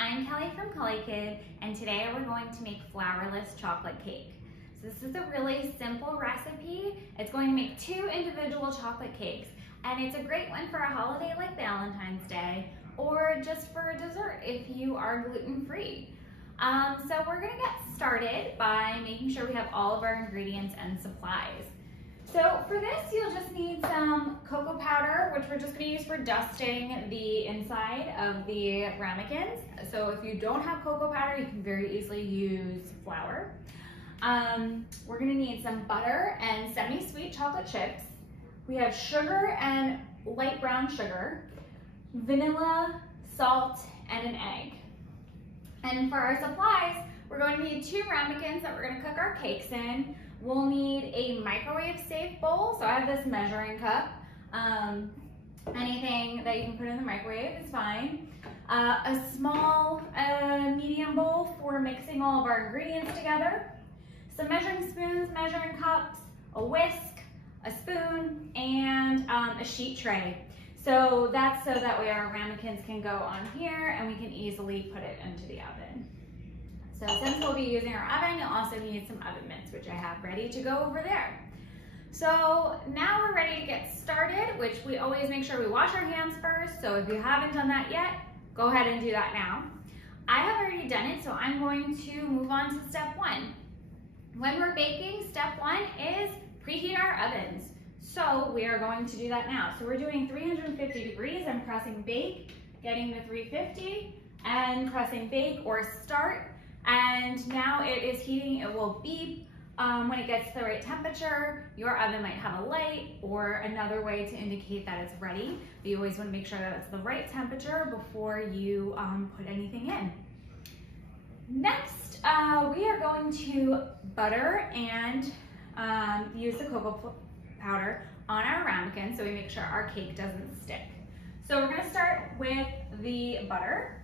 I'm Kelly from Kelly Kid, and today we're going to make flourless chocolate cake. So this is a really simple recipe. It's going to make 2 individual chocolate cakes, and it's a great one for a holiday like Valentine's Day, or just for dessert if you are gluten-free. So we're gonna get started by making sure we have all of our ingredients and supplies. So for this, you'll just need some cocoa powder, which we're just gonna use for dusting the inside of the ramekins. So if you don't have cocoa powder, you can very easily use flour. We're gonna need some butter and semi-sweet chocolate chips. We have sugar and light brown sugar, vanilla, salt, and an egg. And for our supplies, we're going to need 2 ramekins that we're gonna cook our cakes in. We'll need a microwave-safe bowl. So I have this measuring cup. Anything that you can put in the microwave is fine. A small medium bowl for mixing all of our ingredients together. Some measuring spoons, measuring cups, a whisk, a spoon, and a sheet tray. So that's so that way our ramekins can go on here and we can easily put it into the oven. So since we'll be using our oven, you'll also need some oven mitts, which I have ready to go over there. So now we're ready to get started, which we always make sure we wash our hands first. So if you haven't done that yet, go ahead and do that now. I have already done it, so I'm going to move on to step 1. When we're baking, step 1 is preheat our ovens. So we are going to do that now. So we're doing 350 degrees. I'm pressing bake, getting to 350, and pressing bake or start. And now it is heating. It will beep when it gets to the right temperature. Your oven might have a light or another way to indicate that it's ready. But you always want to make sure that it's the right temperature before you put anything in. Next, we are going to butter and use the cocoa powder on our ramekin so we make sure our cake doesn't stick. So we're going to start with the butter.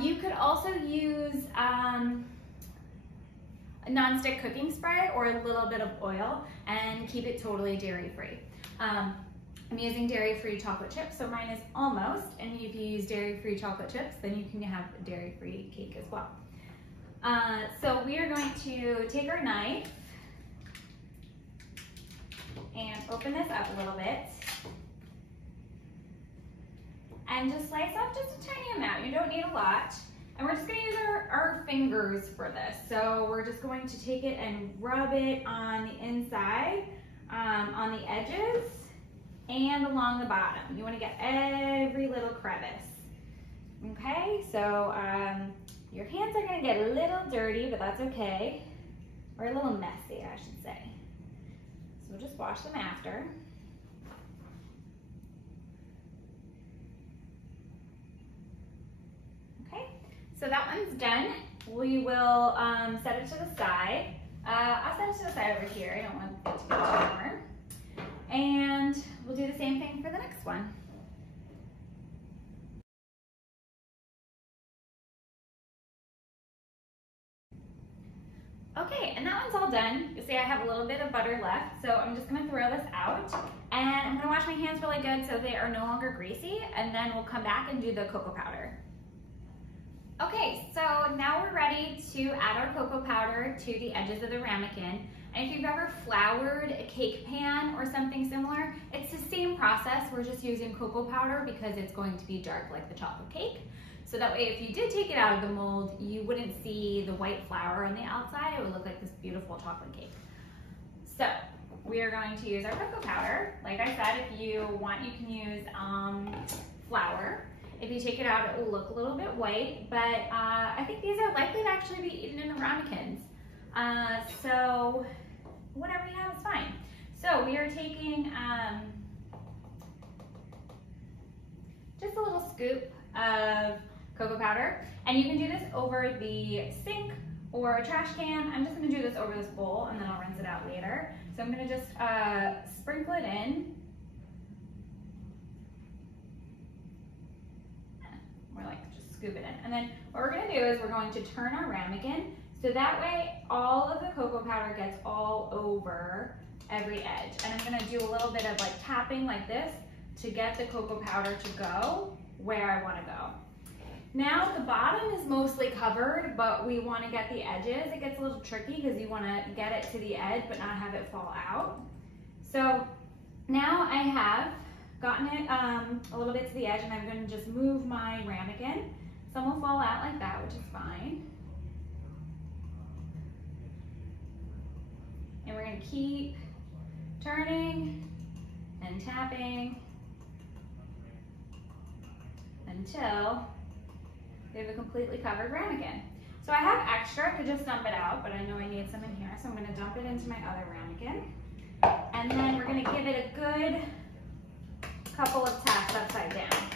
You could also use a non-stick cooking spray or a little bit of oil and keep it totally dairy-free. I'm using dairy-free chocolate chips, so mine is almost, and if you use dairy-free chocolate chips, then you can have a dairy-free cake as well. So we are going to take our knife and open this up a little bit. And just slice off just a tiny amount. You don't need a lot. And we're just gonna use our fingers for this. So we're just going to take it and rub it on the inside, on the edges, and along the bottom. You wanna get every little crevice. Okay, so your hands are gonna get a little dirty, but that's okay. Or a little messy, I should say. So we'll just wash them after. So that one's done. We will set it to the side. I'll set it to the side over here. I don't want it to get too warm. And we'll do the same thing for the next one. Okay, and that one's all done. You see I have a little bit of butter left, so I'm just gonna throw this out. And I'm gonna wash my hands really good so they are no longer greasy, and then we'll come back and do the cocoa powder. Okay, so now we're ready to add our cocoa powder to the edges of the ramekin. And if you've ever floured a cake pan or something similar, it's the same process. We're just using cocoa powder because it's going to be dark like the chocolate cake. So that way, if you did take it out of the mold, you wouldn't see the white flour on the outside. It would look like this beautiful chocolate cake. So we are going to use our cocoa powder. Like I said, if you want, you can use flour. If you take it out, it will look a little bit white, but I think these are likely to actually be eaten in the ramekins. So whatever you have is fine. So we are taking just a little scoop of cocoa powder, and you can do this over the sink or a trash can. I'm just gonna do this over this bowl and then I'll rinse it out later. So I'm gonna just sprinkle it in. Scoop it in. And then what we're gonna do is we're going to turn our ramekin so that way all of the cocoa powder gets all over every edge. And I'm gonna do a little bit of like tapping like this to get the cocoa powder to go where I wanna go. Now the bottom is mostly covered, but we want to get the edges. It gets a little tricky because you want to get it to the edge but not have it fall out. So now I have gotten it a little bit to the edge, and I'm going to just move my ramekin. Some will fall out like that, which is fine. And we're going to keep turning and tapping until we have a completely covered ramekin. So I have extra, I could just dump it out, but I know I need some in here, so I'm going to dump it into my other ramekin. And then we're going to give it a good couple of taps upside down.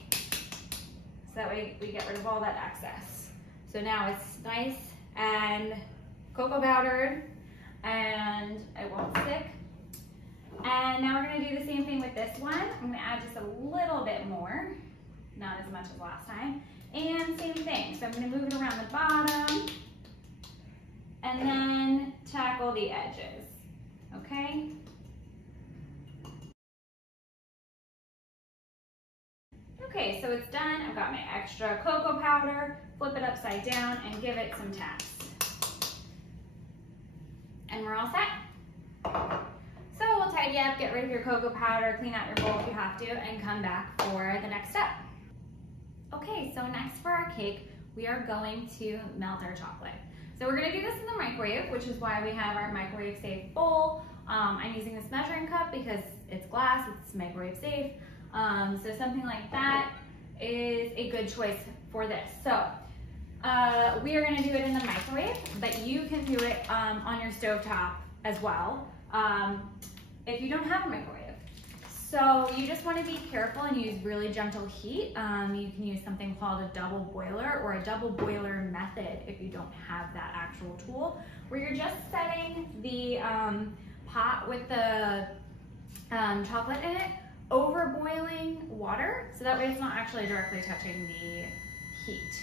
So that way we get rid of all that excess. So now it's nice and cocoa powdered and it won't stick. And now we're going to do the same thing with this one. I'm going to add just a little bit more, not as much as last time. And same thing, so I'm going to move it around the bottom and then tackle the edges, okay? Okay, so it's done. I've got my extra cocoa powder, flip it upside down and give it some taps. And we're all set. So we'll tidy up, get rid of your cocoa powder, clean out your bowl if you have to, and come back for the next step. Okay, so next for our cake, we are going to melt our chocolate. So we're gonna do this in the microwave, which is why we have our microwave safe bowl. I'm using this measuring cup because it's glass, it's microwave safe. So something like that is a good choice for this. So we are gonna do it in the microwave, but you can do it on your stovetop as well if you don't have a microwave. So you just want to be careful and use really gentle heat. You can use something called a double boiler or a double boiler method if you don't have that actual tool, where you're just setting the pot with the chocolate in it over boiling water, so that way it's not actually directly touching the heat.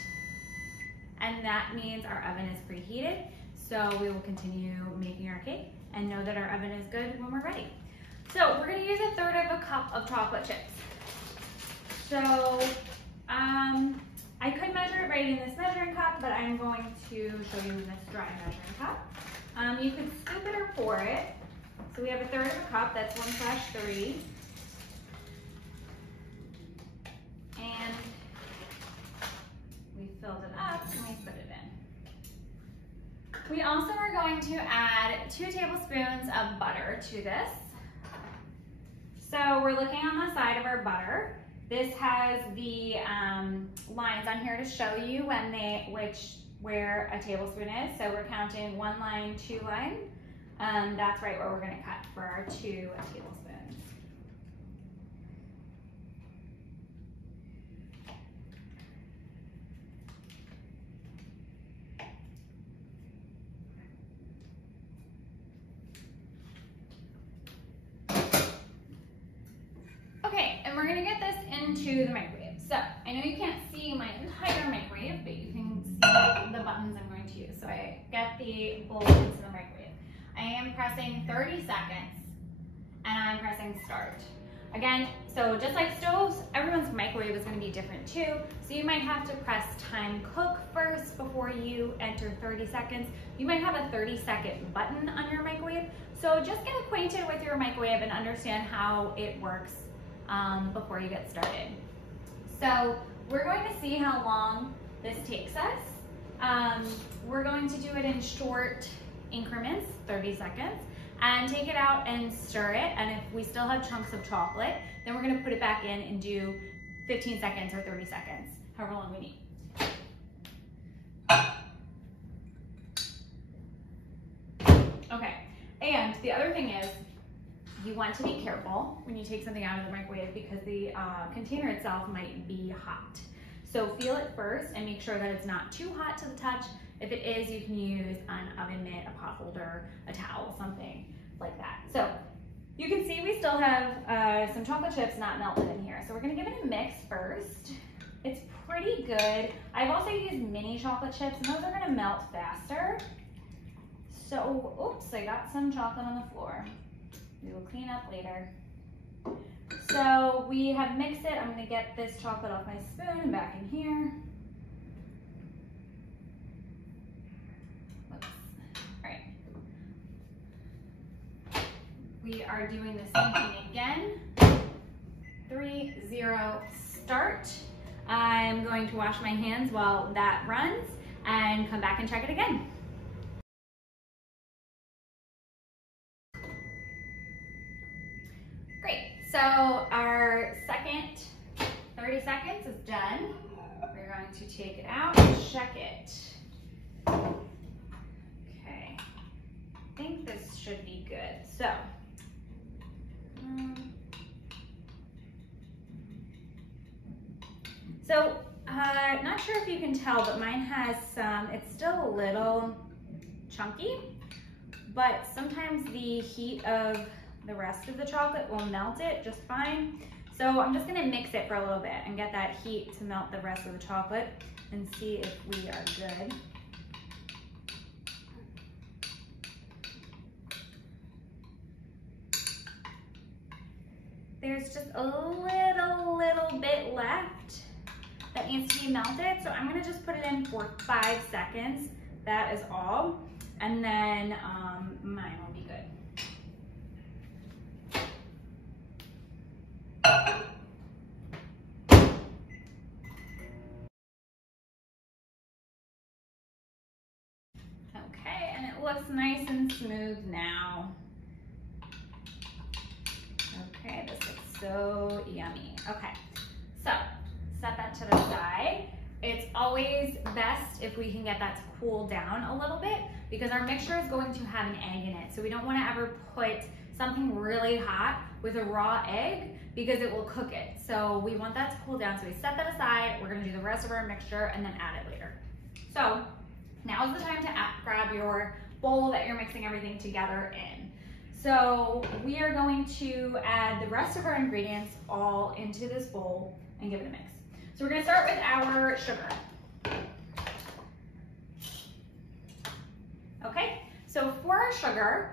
And that means our oven is preheated, so we will continue making our cake and know that our oven is good when we're ready. So we're going to use 1/3 of a cup of chocolate chips. So I could measure it right in this measuring cup, but I'm going to show you in this dry measuring cup. You could scoop it or pour it. So we have 1/3 of a cup, that's 1/3. And we filled it up and we put it in. We also are going to add 2 tablespoons of butter to this. So we're looking on the side of our butter. This has the lines on here to show you where a tablespoon is. So we're counting 1 line, 2 line. That's right where we're going to cut for our 2 tablespoons. We're gonna get this into the microwave. So I know you can't see my entire microwave, but you can see the buttons I'm going to use. So I get the bowl into the microwave. I am pressing 30 seconds and I'm pressing start. Again, so just like stoves, everyone's microwave is gonna be different too. So you might have to press time cook first before you enter 30 seconds. You might have a 30-second button on your microwave. So just get acquainted with your microwave and understand how it works before you get started. So we're going to see how long this takes us. We're going to do it in short increments, 30 seconds, and take it out and stir it. And if we still have chunks of chocolate, then we're going to put it back in and do 15 seconds or 30 seconds, however long we need. Okay, and the other thing is, you want to be careful when you take something out of the microwave because the container itself might be hot. So feel it first and make sure that it's not too hot to the touch. If it is, you can use an oven mitt, a pot holder, a towel, something like that. So you can see we still have some chocolate chips not melted in here. So we're gonna give it a mix first. It's pretty good. I've also used mini chocolate chips and those are gonna melt faster. So, oops, I got some chocolate on the floor. We will clean up later. So we have mixed it. I'm gonna get this chocolate off my spoon and back in here. are doing the same thing again. 3, 0, start. I'm going to wash my hands while that runs and come back and check it again. Great, so our second 30 seconds is done. We're going to take it out and check it. Okay, I think this should be good. So, not sure if you can tell, but mine has some, it's still a little chunky, but sometimes the heat of the rest of the chocolate will melt it just fine. So I'm just gonna mix it for a little bit and get that heat to melt the rest of the chocolate and see if we are good. There's just a little bit left that needs to be melted. So I'm gonna just put it in for 5 seconds. That is all. And then mine will be good. Okay, and it looks nice and smooth now. Okay, this looks so yummy. Okay, so set that to the side. It's always best if we can get that to cool down a little bit because our mixture is going to have an egg in it. So we don't want to ever put something really hot with a raw egg because it will cook it. So we want that to cool down. So we set that aside. We're going to do the rest of our mixture and then add it later. So now is the time to grab your bowl that you're mixing everything together in. So we are going to add the rest of our ingredients all into this bowl and give it a mix. So we're going to start with our sugar. Okay, so for our sugar,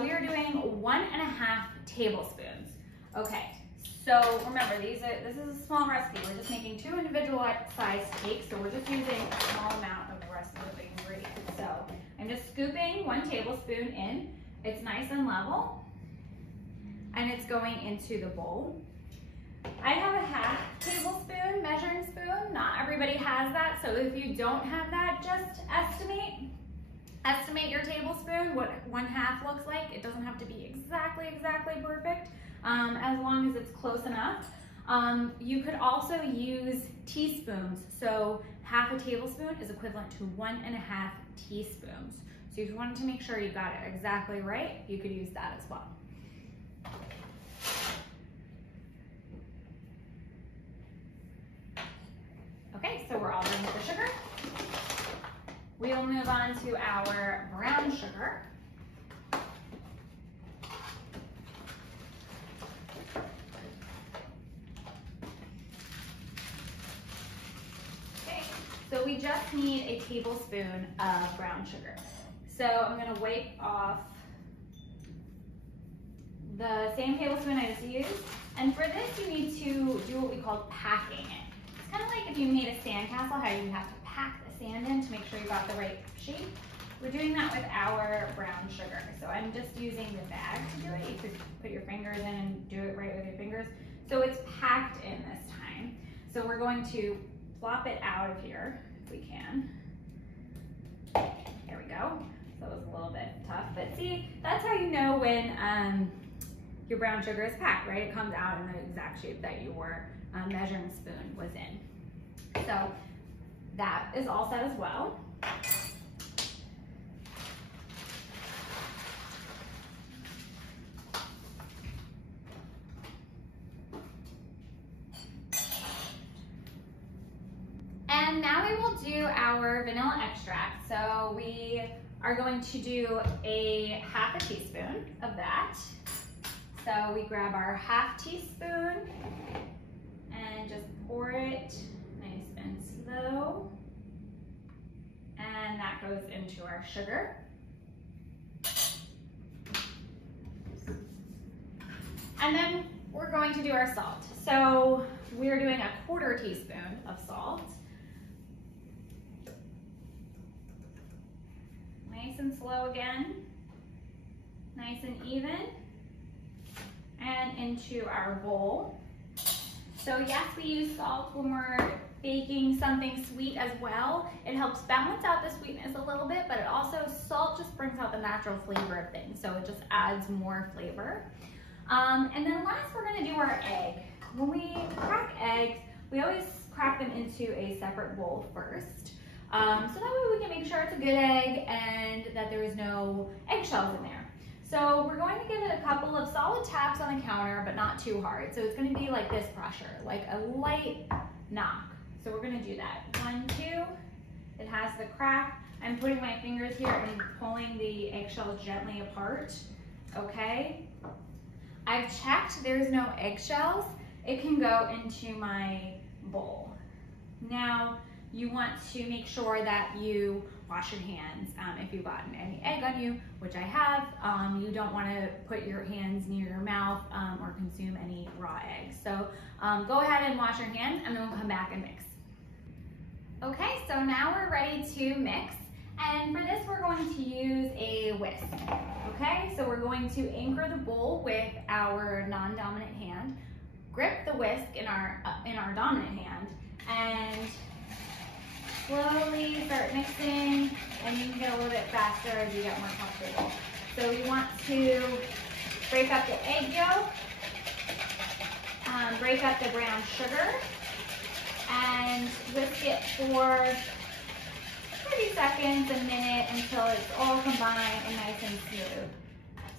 we are doing 1.5 tablespoons. Okay, so remember, this is a small recipe. We're just making 2 individualized cakes, so we're just using a small amount of the rest of the ingredients. So I'm just scooping 1 tablespoon in. It's nice and level, and it's going into the bowl. I have a 1/2 tablespoon measuring spoon. Not everybody has that, so if you don't have that, just estimate your tablespoon, what 1/2 looks like. It doesn't have to be exactly perfect, as long as it's close enough. You could also use teaspoons. So 1/2 tablespoon is equivalent to 1.5 teaspoons. So if you wanted to make sure you got it exactly right, you could use that as well. Okay, so we're all done with the sugar. We'll move on to our brown sugar. Okay, so we just need a tablespoon of brown sugar. So I'm going to wipe off the same tablespoon I just used. And for this, you need to do what we call packing it. It's kind of like if you made a sandcastle, how you have to pack the sand in to make sure you got the right shape. We're doing that with our brown sugar. So I'm just using the bag to do it. You could put your fingers in and do it right with your fingers. So it's packed in this time. So we're going to plop it out of here if we can. There we go. So it was a little bit tough, but see, that's how you know when your brown sugar is packed, right? It comes out in the exact shape that your measuring spoon was in. So that is all set as well. And now we will do our vanilla extract. So we are going to do a 1/2 teaspoon of that. So we grab our 1/2 teaspoon and just pour it nice and slow. And that goes into our sugar. And then we're going to do our salt. So we're doing a 1/4 teaspoon of salt. Nice and slow again. Nice and even. and into our bowl. So yes, we use salt when we're baking something sweet as well. It helps balance out the sweetness a little bit, but it also, salt just brings out the natural flavor of things, so it just adds more flavor. And then last, we're gonna do our egg. When we crack eggs, we always crack them into a separate bowl first. So that way we can make sure it's a good egg and that there is no eggshells in there. So we're going to give it a couple of solid taps on the counter, but not too hard. So it's going to be like this pressure, like a light knock. So we're going to do that. 1, 2. It has the crack. I'm putting my fingers here and pulling the eggshells gently apart. Okay. I've checked. There's no eggshells. It can go into my bowl. Now, you want to make sure that you wash your hands. If you've gotten any egg on you, which I have, you don't want to put your hands near your mouth or consume any raw eggs. So go ahead and wash your hands, and then we'll come back and mix. Okay, so now we're ready to mix. And for this, we're going to use a whisk. Okay, so we're going to anchor the bowl with our non-dominant hand, grip the whisk in our dominant hand, and slowly start mixing, and you can get a little bit faster as you get more comfortable. So we want to break up the egg yolk, break up the brown sugar, and whisk it for 30 seconds, a minute, until it's all combined and nice and smooth.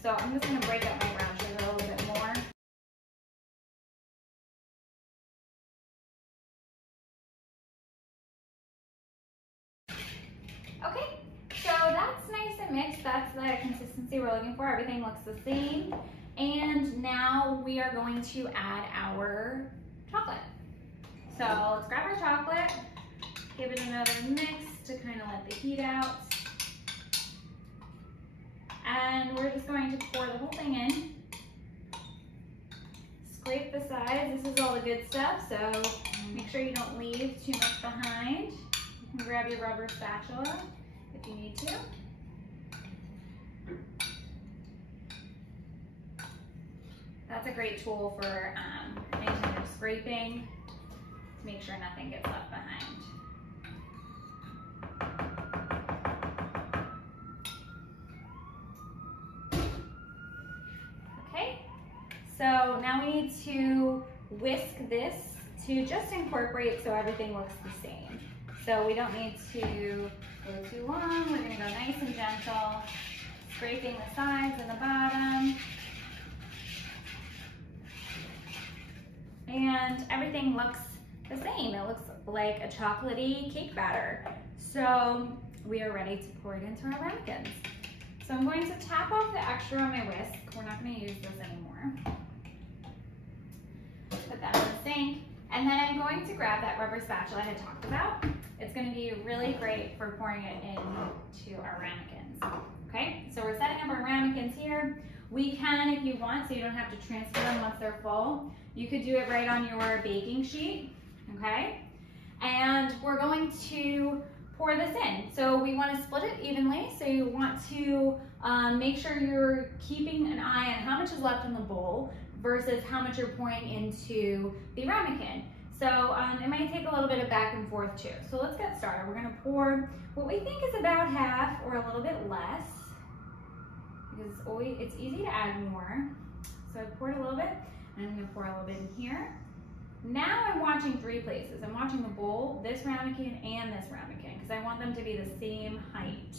So I'm just going to break up my brown sugar a little bit more. Okay, so that's nice and mixed. That's the consistency we're looking for. Everything looks the same. And now we are going to add our chocolate. So let's grab our chocolate, give it another mix to kind of let the heat out. And we're just going to pour the whole thing in. Scrape the sides. This is all the good stuff, so make sure you don't leave too much behind. You can grab your rubber spatula if you need to. That's a great tool for any kind of scraping to make sure nothing gets left behind. Okay, so now we need to whisk this to just incorporate so everything looks the same. So we don't need to go too long. We're gonna go nice and gentle, scraping the sides and the bottom. And everything looks the same. It looks like a chocolatey cake batter. So we are ready to pour it into our ramekins. So I'm going to tap off the extra on my whisk. We're not gonna use this anymore. Put that in the sink. And then I'm going to grab that rubber spatula I had talked about. It's going to be really great for pouring it into our ramekins. Okay, so we're setting up our ramekins here. We can, if you want, so you don't have to transfer them once they're full. You could do it right on your baking sheet, okay? And we're going to pour this in. So we want to split it evenly. So you want to make sure you're keeping an eye on how much is left in the bowl versus how much you're pouring into the ramekin. So it might take a little bit of back and forth too. So let's get started. We're gonna pour what we think is about half or a little bit less, because it's easy to add more. So I poured a little bit, and I'm gonna pour a little bit in here. Now I'm watching 3 places. I'm watching the bowl, this ramekin, and this ramekin, because I want them to be the same height.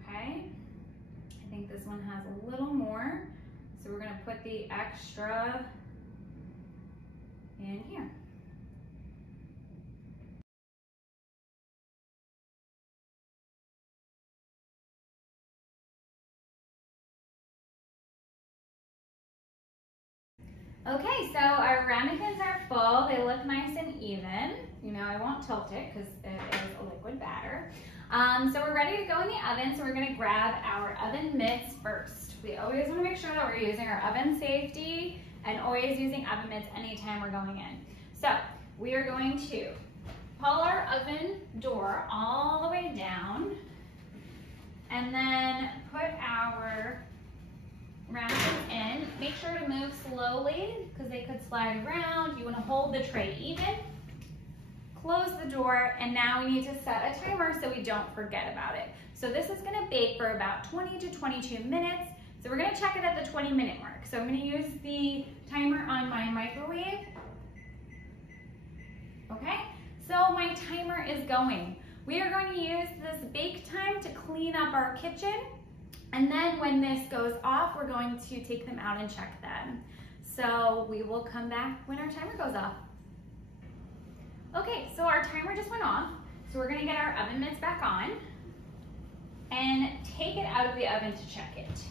Okay, I think this one has a little more. So we're gonna put the extra in here. Okay, so our ramekins are full. They look nice and even. You know, I won't tilt it because it is a liquid batter. So we're ready to go in the oven. So we're gonna grab our oven mitts first. We always wanna make sure that we're using our oven safety and always using oven mitts anytime we're going in. So we are going to pull our oven door all the way down and then put our ramekins in. Make sure to move slowly because they could slide around. You want to hold the tray even. Close the door, and now we need to set a timer so we don't forget about it. So this is going to bake for about 20 to 22 minutes. So we're going to check it at the 20-minute mark. So I'm going to use the timer on my microwave. Okay, so my timer is going. We are going to use this bake time to clean up our kitchen. And then when this goes off, we're going to take them out and check them. So we will come back when our timer goes off. Okay, so our timer just went off. So we're gonna get our oven mitts back on and take it out of the oven to check it.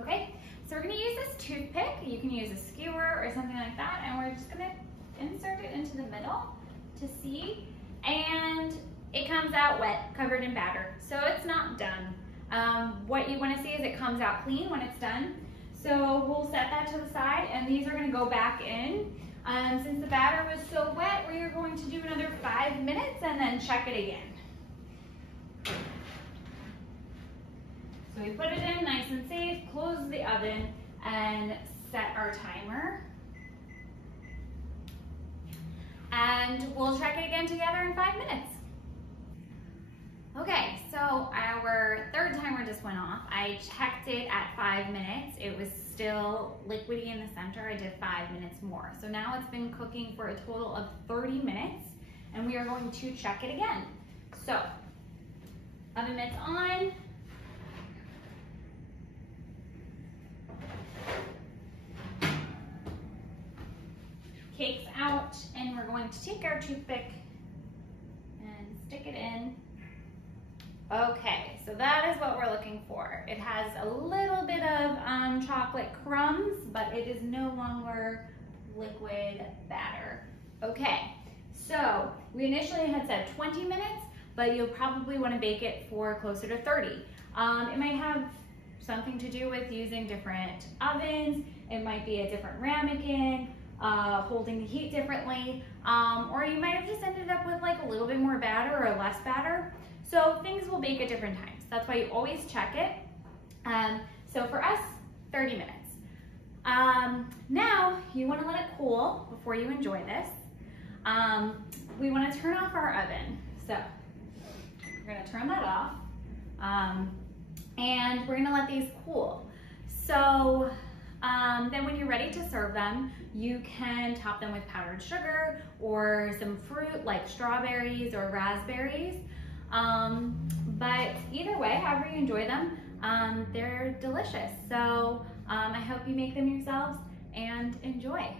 Okay, so we're gonna use this toothpick. You can use a skewer or something like that, and we're just gonna insert it into the middle to see, and it comes out wet, covered in batter. So it's not done. What you want to see is it comes out clean when it's done. So we'll set that to the side, and these are going to go back in. Since the batter was so wet, we are going to do another 5 minutes and then check it again. So we put it in nice and safe, close the oven, and set our timer. And we'll check it again together in 5 minutes. Okay, so our third timer just went off. I checked it at 5 minutes. It was still liquidy in the center. I did 5 minutes more. So now it's been cooking for a total of 30 minutes, and we are going to check it again. So, oven mitts on. Cake's out, and we're going to take our toothpick and stick it in. Okay, so that is what we're looking for. It has a little bit of chocolate crumbs, but it is no longer liquid batter. Okay, so we initially had said 20 minutes, but you'll probably want to bake it for closer to 30. It might have something to do with using different ovens. It might be a different ramekin, holding the heat differently, or you might have just ended up with like a little bit more batter or less batter. So things will bake at different times. That's why you always check it. So for us, 30 minutes. Now you want to let it cool before you enjoy this. We want to turn off our oven. So we're going to turn that off. And we're going to let these cool. So then when you're ready to serve them, you can top them with powdered sugar or some fruit like strawberries or raspberries. But either way, however you enjoy them, they're delicious. So I hope you make them yourselves and enjoy.